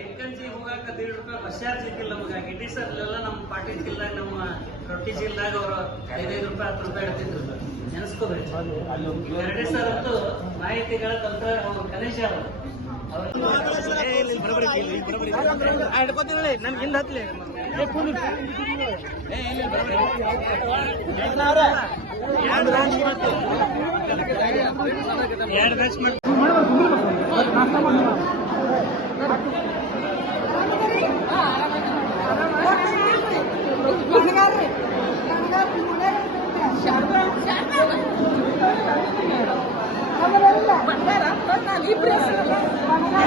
ಎಂಕಂಜಿ ಹೋಗಾಕ ದೇಡ್ ರೂಪಾಯಿ ಬಸ್ ಸಿಕ್ಕಿಲ್ಲ ನಮಗ ಗಿಡ್ಡಿ ಸರ್ ಎಲ್ಲ ನಮ್ಮ ಪಾಟಿ ಚೀಲ ನಮ್ಮ ರೊಟ್ಟಿ ಚೀಲದಾಗ ಅವರು ಐದೈದು ರೂಪಾಯಿ ಹತ್ತು ರೂಪಾಯಿ ಇಡ್ತಿದ್ರು ನೆನೆಸ್ಕೋಬೇಕು ಎರಡೇ ಸರ್ ಅಂತೂ ಮಾಹಿತಿಗಳ ತಂತ್ರ ಅವ್ರು ಗಣೇಶ ಅವರು ಹಿಡ್ಕೊತೀನಿ ನನ್ಗೆ ಹತ್ಲಿ. ಎರಡು ಬ್ಯಾಚ್ ಮಾಡಿ ನಮ್ಮ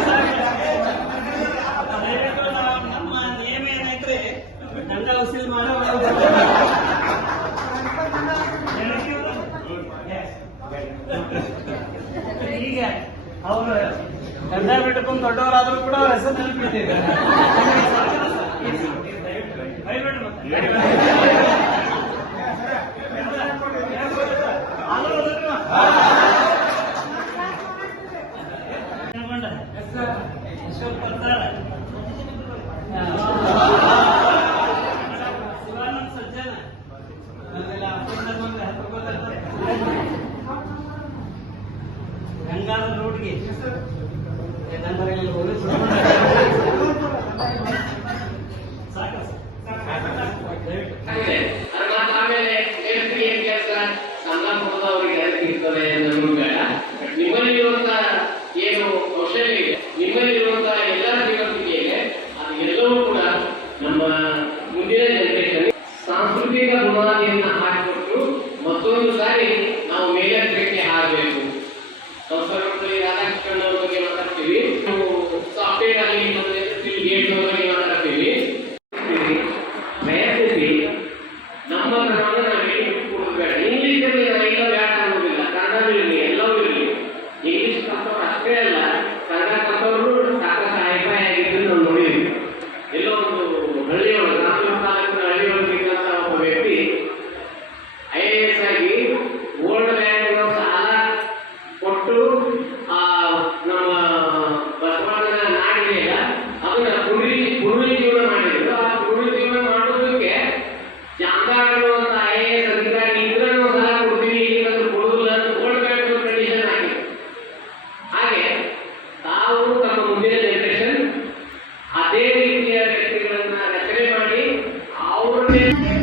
ಅವರು ಗಂಧರ್ ಬಿಟ್ಕೊಂಡು ದೊಡ್ಡವರಾದ್ರೂ ಕೂಡ ಅವ್ರ ಹೆಸರು ನೆನಪಿಟ್ಟಿದೆ ಗಂಗಾಧರ ರೋಡ್ಗೆ ಆಮೇಲೆ ಏನ್ ಕೆಲಸ? ಸಂಬಂಧ ಅವರಿಗೆ ಇರ್ತದೆ ಅನ್ನೋದು ಬೇಡ. ನಿಮ್ಮಲ್ಲಿರುವಂತ ಏನು ಕೌಶಲ್ಯ ಇದೆ? ನಿಮ್ಮಲ್ಲಿರುವಂತಹ ಎಲ್ಲ রব্বিল আলামিন ರಚನೆ ಮಾಡಿ